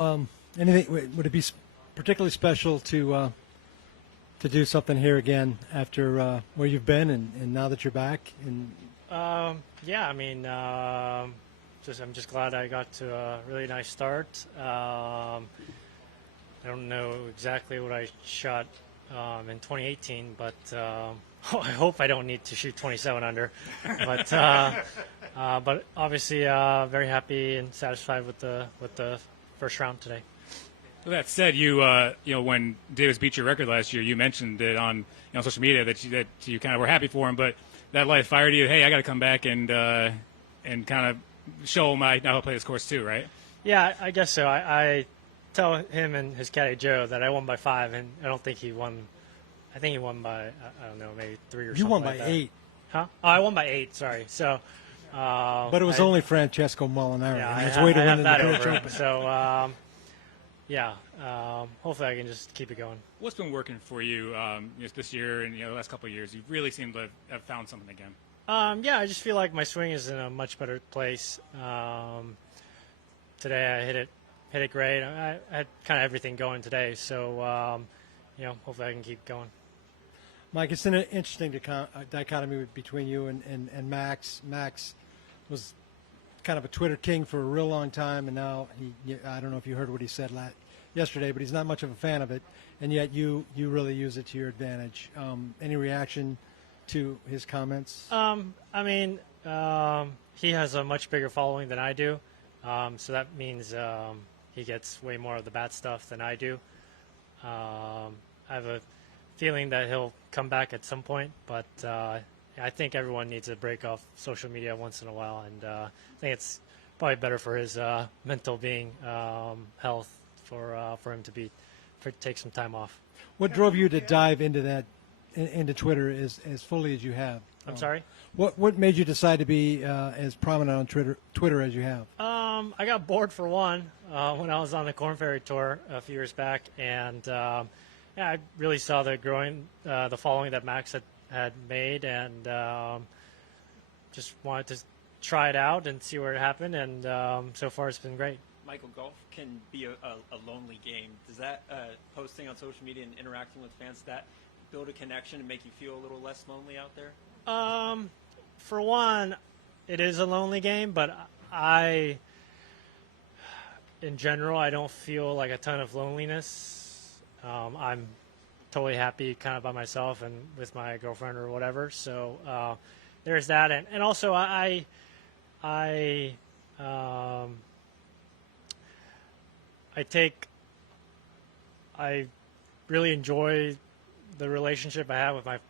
Anything would it be particularly special to do something here again after where you've been and now that you're back? And Yeah, I mean, I'm just glad I got to a really nice start. I don't know exactly what I shot in 2018, but I hope I don't need to shoot 27 under. But obviously, very happy and satisfied with the first round today. With that said, when Davis beat your record last year, you mentioned it on social media that you kind of were happy for him, but that light fired you. Hey, I got to come back and kind of show him I know how to play this course too, right? Yeah, I guess so. I tell him and his caddy Joe that I won by 5, and I don't think he won. I think he won by I don't know, maybe 3 or something. you won like by that. 8. Huh? Oh, I won by 8. Sorry. So. But it was only Francesco Molinari. Yeah, His I way to have win in the that British over. Open. So, hopefully I can just keep it going. What's been working for you this year and the last couple of years? You really seem to have found something again. I just feel like my swing is in a much better place. Today I hit it great. I had kind of everything going today, so hopefully I can keep going. Mike, it's an interesting dichotomy between you and Max. Max was kind of a Twitter king for a real long time, and now I don't know if you heard what he said yesterday, but he's not much of a fan of it, and yet you really use it to your advantage. Any reaction to his comments? He has a much bigger following than I do, so that means he gets way more of the bad stuff than I do. I have a feeling that he'll come back at some point, but I think everyone needs a break off social media once in a while, and I think it's probably better for his mental being, health, for him to take some time off. What drove you to dive into that, into Twitter as fully as you have? I'm sorry? What made you decide to be as prominent on Twitter as you have? I got bored for one when I was on the Corn Ferry Tour a few years back, and I really saw the following that Max had made, and just wanted to try it out and see where it happened, and so far it's been great. Michael, golf can be a lonely game. Does that posting on social media and interacting with fans, that build a connection and make you feel a little less lonely out there? For one, it is a lonely game, but in general, I don't feel like a ton of loneliness. I'm totally happy kind of by myself and with my girlfriend or whatever. So there's that. And also I really enjoy the relationship I have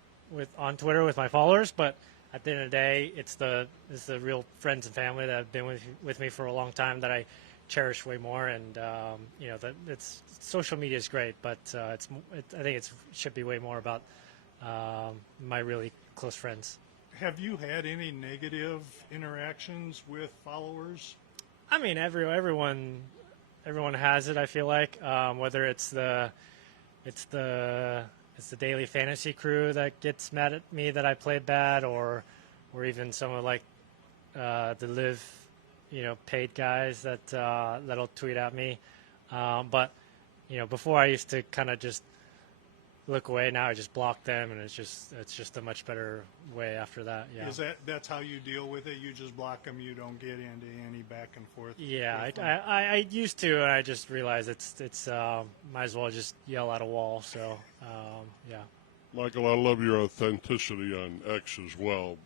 on Twitter with my followers, but at the end of the day, it's the real friends and family that have been with me for a long time that I cherish way more. And that it's social media is great, but I think it should be way more about my really close friends. Have you had any negative interactions with followers? I mean, everyone has it. I feel like whether it's the daily fantasy crew that gets mad at me that I played bad, or even some of the live, paid guys that'll tweet at me. But before I used to kind of just look away. Now I just block them, and it's just a much better way after that. Yeah. That's how you deal with it? You just block them. You don't get into any back and forth. Yeah, I used to, and I just realized it's might as well just yell at a wall. So yeah. Michael, I love your authenticity on X as well,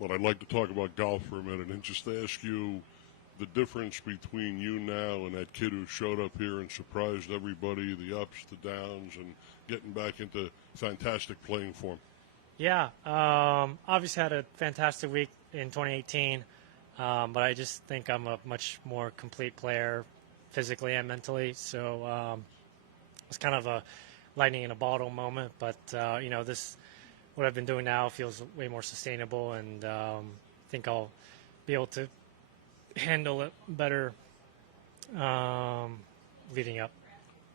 but I'd like to talk about golf for a minute and just ask you the difference between you now and that kid who showed up here and surprised everybody, the ups, the downs, and getting back into fantastic playing form. Yeah, obviously had a fantastic week in 2018, but I just think I'm a much more complete player physically and mentally. So it's kind of a lightning in a bottle moment, but what I've been doing now feels way more sustainable, and I think I'll be able to handle it better leading up.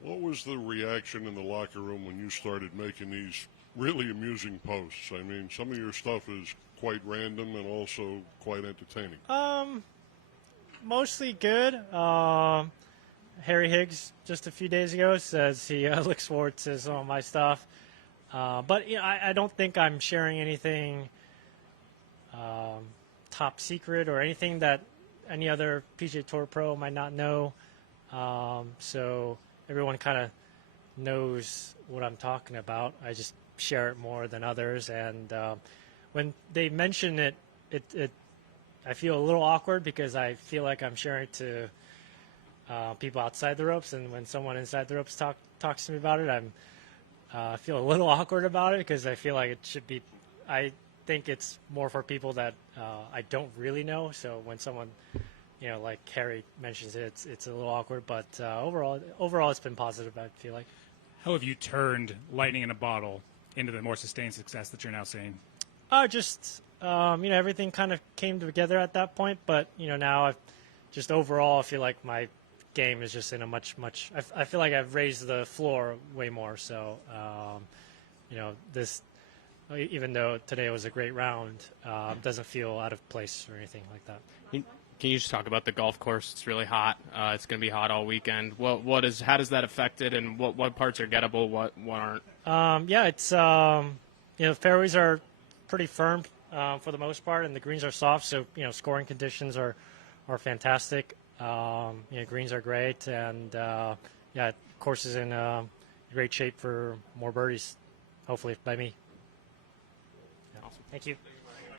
What was the reaction in the locker room when you started making these really amusing posts? I mean, some of your stuff is quite random and also quite entertaining. Mostly good. Harry Higgs just a few days ago says he looks forward to some of my stuff. But I don't think I'm sharing anything top secret or anything that any other PGA Tour pro might not know. So everyone kind of knows what I'm talking about. I just share it more than others. And when they mention it, I feel a little awkward because I feel like I'm sharing it to people outside the ropes. And when someone inside the ropes talks to me about it, I feel a little awkward about it because I feel like it should be. I think it's more for people that I don't really know. So when someone, like Harry mentions it, it's a little awkward. But overall, it's been positive. I feel like. How have you turned lightning in a bottle into the more sustained success that you're now seeing? Everything kind of came together at that point. But now overall, I feel like my game is just in a much. I feel like I've raised the floor way more. So, this, even though today was a great round, doesn't feel out of place or anything like that. Can you just talk about the golf course? It's really hot. It's going to be hot all weekend. How does that affect it, and what parts are gettable, what aren't? It's fairways are pretty firm for the most part, and the greens are soft. So scoring conditions are fantastic. Greens are great, and course is in great shape for more birdies, hopefully by me. Yeah. Awesome. Thank you.